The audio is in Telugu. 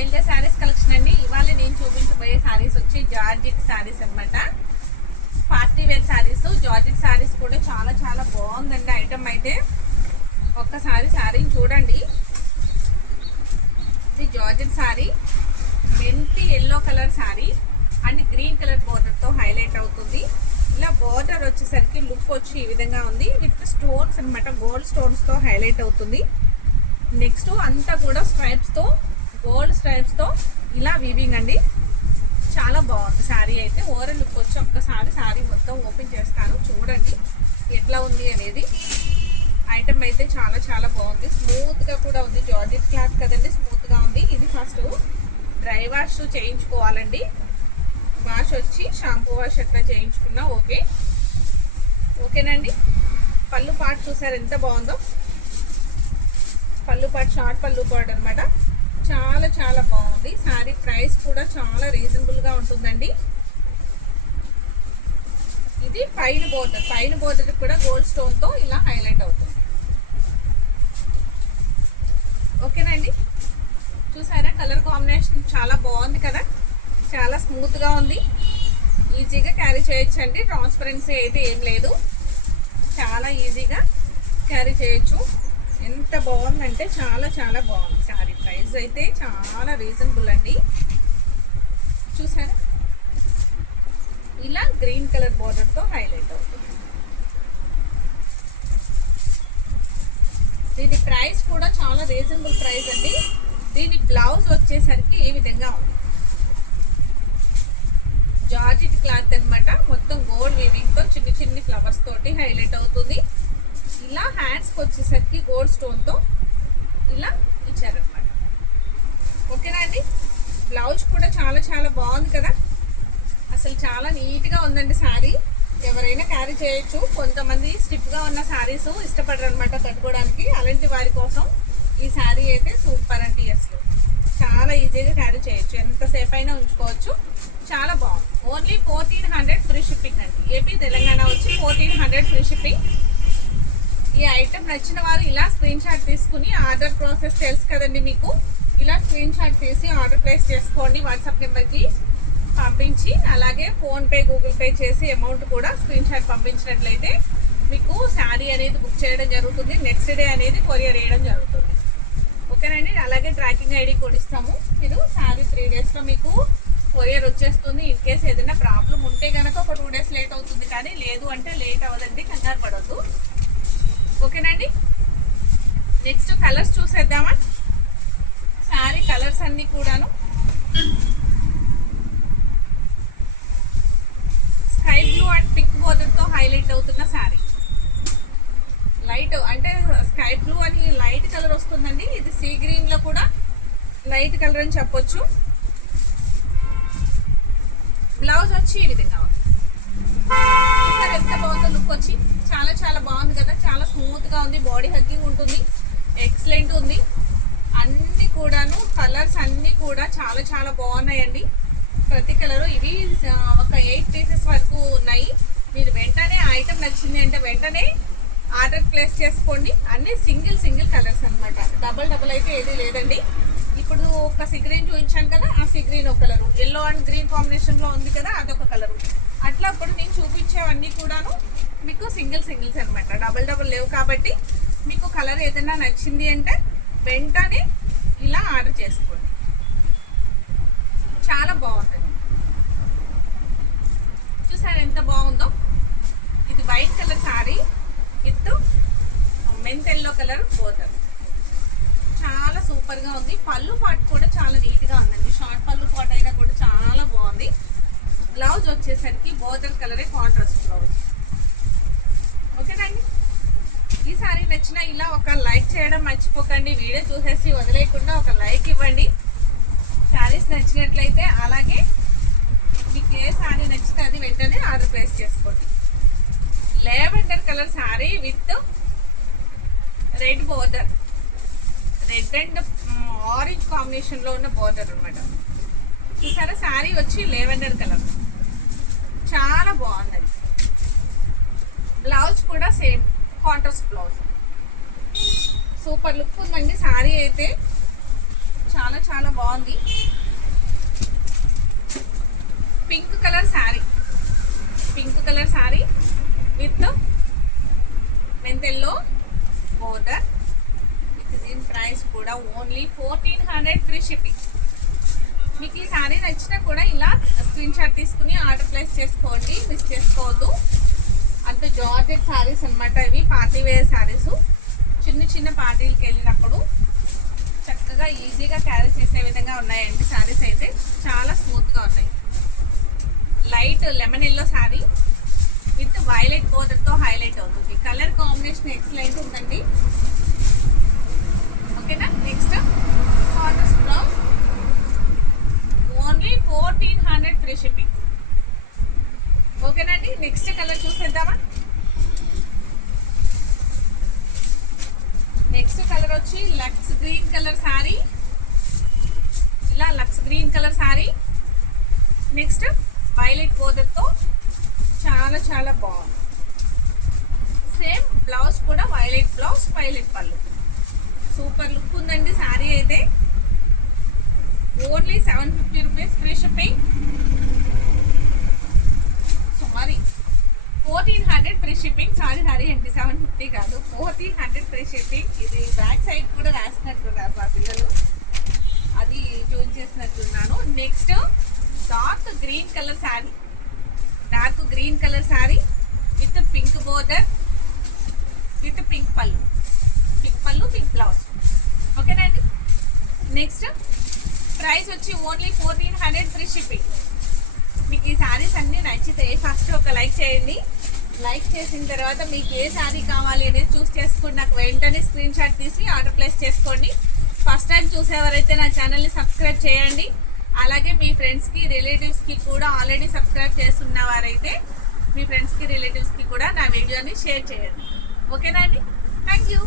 శైలజ శారీస్ కలెక్షన్ అండి. ఇవాళ నేను చూపించబోయే శారీస్ వచ్చి జార్జెట్ శారీస్ అన్నమాట. Party wear saris, georgette saris కూడా చాలా చాలా బాగుందండి ఐటమ్ అయితే. ఒక్కసారి శారీని చూడండి. ఇది జార్జెట్ శారీ, మెంతి yellow colour sari and green colour బోర్డర్తో హైలైట్ అవుతుంది. ఇలా బోర్డర్ వచ్చేసరికి లుక్ వచ్చి ఈ విధంగా ఉంది, విత్ స్టోన్స్ అనమాట, గోల్డ్ స్టోన్స్తో హైలైట్ అవుతుంది. నెక్స్ట్ అంతా కూడా స్ట్రైప్స్తో, గోల్డ్ స్ట్రైప్స్తో ఇలా వీవింగ్ అండి. చాలా బాగుంది శారీ అయితే. ఓవరాల్ లుక్ వచ్చి ఒక్కసారి శారీ మొత్తం ఓపెన్ చేస్తాను, చూడండి ఎట్లా ఉంది అనేది. ఐటమ్ అయితే చాలా చాలా బాగుంది, స్మూత్గా కూడా ఉంది. జార్జెట్ క్లాత్ కదండి, స్మూత్గా ఉంది. ఇది ఫస్ట్ డ్రై వాష్ చేయించుకోవాలండి. వాష్ వచ్చి షాంపూ వాష్ ఎట్లా చేయించుకున్నా ఓకేనండి. పళ్ళు పాటు చూసారు ఎంత బాగుందో. పళ్ళు పాటు షార్ట్ పళ్ళు పాటు అనమాట. చాలా చాలా బాగుంది శారీ. ప్రైస్ కూడా చాలా రీజనబుల్గా ఉంటుందండి. ఇది పైన బోర్డర్ కూడా గోల్డ్ స్టోన్తో ఇలా హైలైట్ అవుతుంది. ఓకేనండి, చూసారా కలర్ కాంబినేషన్ చాలా బాగుంది కదా, చాలా స్మూత్గా ఉంది. ఈజీగా క్యారీ చేయొచ్చండి. ట్రాన్స్పరెన్సీ అయితే ఏం లేదు, చాలా ఈజీగా క్యారీ చేయొచ్చు. ఎంత బాగుందంటే చాలా చాలా బాగుంది శారీ. ప్రైస్ అయితే చాలా రీజనబుల్ అండి. చూసారా ఇలా గ్రీన్ కలర్ బోర్డర్తో హైలైట్ అవుతుంది. దీని ప్రైస్ కూడా చాలా రీజనబుల్ ప్రైస్ అండి. దీని బ్లౌజ్ వచ్చేసరికి ఈ విధంగా ఉంది. జార్జెట్ క్లాత్ అనమాట, మొత్తం గోల్డ్ వీవింగ్తో చిన్ని చిన్ని ఫ్లవర్స్ తోటి హైలైట్ అవుతుంది. ఇలా హ్యాండ్స్కి వచ్చేసరికి గోల్డ్ స్టోన్తో ఇలా ఇచ్చారనమాట. ఓకేనా అండి. బ్లౌజ్ కూడా చాలా చాలా బాగుంది కదా, అసలు చాలా నీట్గా ఉందండి శారీ. ఎవరైనా క్యారీ చేయొచ్చు. కొంతమంది స్టిఫ్గా ఉన్న శారీస్ ఇష్టపడరు అనమాట కట్టుకోవడానికి. అలాంటి వారి కోసం ఈ శారీ అయితే సూపర్ అండి. అసలు చాలా ఈజీగా క్యారీ చేయొచ్చు, ఎంతసేపు అయినా ఉంచుకోవచ్చు. చాలా బాగుంది. ఓన్లీ 1400 ఫ్రీ షిప్పింగ్ అండి. ఏపీ తెలంగాణ వచ్చి 1400 ఫ్రీ షిప్పింగ్. ఈ ఐటమ్ నచ్చిన వారు ఇలా స్క్రీన్ షాట్ తీసుకుని, ఆర్డర్ ప్రాసెస్ తెలుసు కదండి మీకు, ఇలా స్క్రీన్ షాట్ తీసి ఆర్డర్ ప్లేస్ చేసుకోండి. వాట్సాప్ నెంబర్కి పంపించి, అలాగే ఫోన్పే, గూగుల్ పే చేసి అమౌంట్ కూడా స్క్రీన్ షాట్ పంపించినట్లయితే మీకు శారీ అనేది బుక్ చేయడం జరుగుతుంది. నెక్స్ట్ డే అనేది కొరియర్ వేయడం జరుగుతుంది. ఓకేనండి. అలాగే ట్రాకింగ్ ఐడి కూడా ఇస్తాము. మీరు శారీ 3 డేస్లో మీకు కొరియర్ వచ్చేస్తుంది. ఇన్ కేసు ఏదైనా ప్రాబ్లం ఉంటే కనుక ఒక 2 డేస్ లేట్ అవుతుంది, కానీ లేదు అంటే లేట్ అవ్వదండి, కంగారు పడవద్దు. ఓకేనండి. నెక్స్ట్ కలర్స్ చూసేద్దామా. శారీ కలర్స్ అన్నీ కూడాను స్కై బ్లూ అండ్ పింక్ బోర్డర్తో హైలైట్ అవుతున్న శారీ. లైట్ అంటే స్కై బ్లూ అని లైట్ కలర్ వస్తుందండి. ఇది సీ గ్రీన్లో కూడా లైట్ కలర్ అని చెప్పొచ్చు. బ్లౌజ్ వచ్చి ఈ విధంగా ఉంది. సార్ ఎంత బాగుందో లుక్ వచ్చి, చాలా చాలా బాగుంది కదా, చాలా స్మూత్గా ఉంది. బాడీ హగ్గింగ్ ఉంటుంది, ఎక్సలెంట్ ఉంది. అన్నీ కూడాను కలర్స్ అన్నీ కూడా చాలా చాలా బాగున్నాయండి. ప్రతి కలరు ఇవి ఒక 8 పీసెస్ వరకు ఉన్నాయి. మీరు వెంటనే ఐటమ్ నచ్చింది అంటే వెంటనే ఆర్డర్ ప్లేస్ చేసుకోండి. అన్నీ సింగిల్ కలర్స్ అనమాట, డబల్ అయితే ఏది లేదండి. ఇప్పుడు ఒక సీ గ్రీన్ చూపించాను కదా, ఆ సీ గ్రీన్ ఒక కలరు, ఎల్లో అండ్ గ్రీన్ కాంబినేషన్లో ఉంది కదా, అదొక కలరు. అట్లా ఇప్పుడు నేను చూపించేవన్నీ కూడాను మీకు సింగిల్స్ అనమాట, డబల్ లేవు. కాబట్టి మీకు కలర్ ఏదైనా నచ్చింది అంటే వెంటనే ఇలా ఆర్డర్ చేసుకోండి. చాలా బాగుంటుంది. చూసారు ఎంత బాగుందో. ఇది white colour sari with mint yellow colour border, చాలా సూపర్గా ఉంది. పళ్ళు పాటు కూడా చాలా నీట్గా ఉందండి. షార్ట్ పళ్ళు పాటు అయినా కూడా చాలా బాగుంది. బ్లౌజ్ వచ్చేసరికి బోర్డర్ కలరే కాంట్రాస్ట్ బ్లౌజ్. ఓకేనండి. ఈ శారీ నచ్చినా ఇలా ఒక లైక్ చేయడం మర్చిపోకండి. వీడియో చూసేసి వదిలేయకుండా ఒక లైక్ ఇవ్వండి శారీస్ నచ్చినట్లయితే. అలాగే మీకు ఏ శారీ నచ్చితే అది వెంటనే ఆర్డర్ ప్లేస్ చేసుకోండి. Lavender colour sari with red border, red and orange కాంబినేషన్లో ఉన్న బోర్డర్ అనమాట. చూసారా శారీ వచ్చి లావెండర్ కలర్, చాలా బాగుందండి. బ్లౌజ్ కూడా same contrast blouse, super look ఉందండి శారీ అయితే. చాలా చాలా బాగుంది. Pink colour sari, pink colour sari with మెంతెల్లో బోర్డర్. దీని ప్రైస్ కూడా ఓన్లీ 1400 ఫ్రీ షిప్పింగ్. మీకు ఈ శారీ నచ్చినా కూడా ఇలా స్క్రీన్ షాట్ తీసుకుని ఆర్డర్ ప్లేస్ చేసుకోండి, మిస్ చేసుకోవద్దు. అంత జార్జెట్ శారీస్ అనమాట ఇవి, పార్టీ వేర్ శారీస్. చిన్న చిన్న పార్టీలకు వెళ్ళినప్పుడు చక్కగా ఈజీగా క్యారీ చేసే విధంగా ఉన్నాయండి శారీస్. అయితే చాలా స్మూత్గా ఉన్నాయి. Light lemon yellow sari with violet బోర్డర్తో హైలైట్ అవుతుంది. కలర్ కాంబినేషన్ ఎక్సలెంట్ ఉందండి. ఓకేనా. Next cotton blouse only 1400 free shipping. ఓకేనండి. నెక్స్ట్ కలర్ చూసేద్దామా. నెక్స్ట్ కలర్ వచ్చి లక్స్ గ్రీన్ కలర్ శారీ. ఇలా lux green colour sari next violet బోర్డర్తో చాలా చాలా బాగుంది. సేమ్ బ్లౌజ్ కూడా వైలెట్ బ్లౌజ్, వైలెట్ పళ్ళు. సూపర్ లుక్ ఉందండి శారీ అయితే. Only 750 rupees free shipping. Sorry 1400 free shipping. Sorry అండి 750 కాదు, 1400 ఫ్రీ షిప్పింగ్. ఇది బ్యాక్ సైడ్ కూడా రాసినట్టున్నారు మా పిల్లలు, అది చూస్ చేసినట్టున్నాను. Next dark green colour sari, dark green colour sari with pink border with pink పళ్ళు, పింక్ బ్లౌజ్. ఓకేనండి. నెక్స్ట్ ప్రైస్ వచ్చి ఓన్లీ 1400 ఫ్రీ షిప్పింగ్. మీకు ఈ శారీస్ అన్నీ నచ్చితే ఫస్ట్ ఒక లైక్ చేయండి. లైక్ చేసిన తర్వాత మీకు ఏ శారీ కావాలి అనేది చూస్ చేసుకుని నాకు వెంటనే స్క్రీన్ షాట్ తీసి ఆర్డర్ ప్లేస్ చేసుకోండి. ఫస్ట్ టైం చూసేవారైతే నా ఛానల్ని సబ్స్క్రైబ్ చేయండి. అలాగే మీ ఫ్రెండ్స్కి రిలేటివ్స్కి కూడా ఆల్రెడీ సబ్స్క్రైబ్ చేస్తున్నవారైతే మీ ఫ్రెండ్స్కి రిలేటివ్స్కి కూడా నా వీడియోని షేర్ చేయండి. ఓకేనా అండి. Thank you.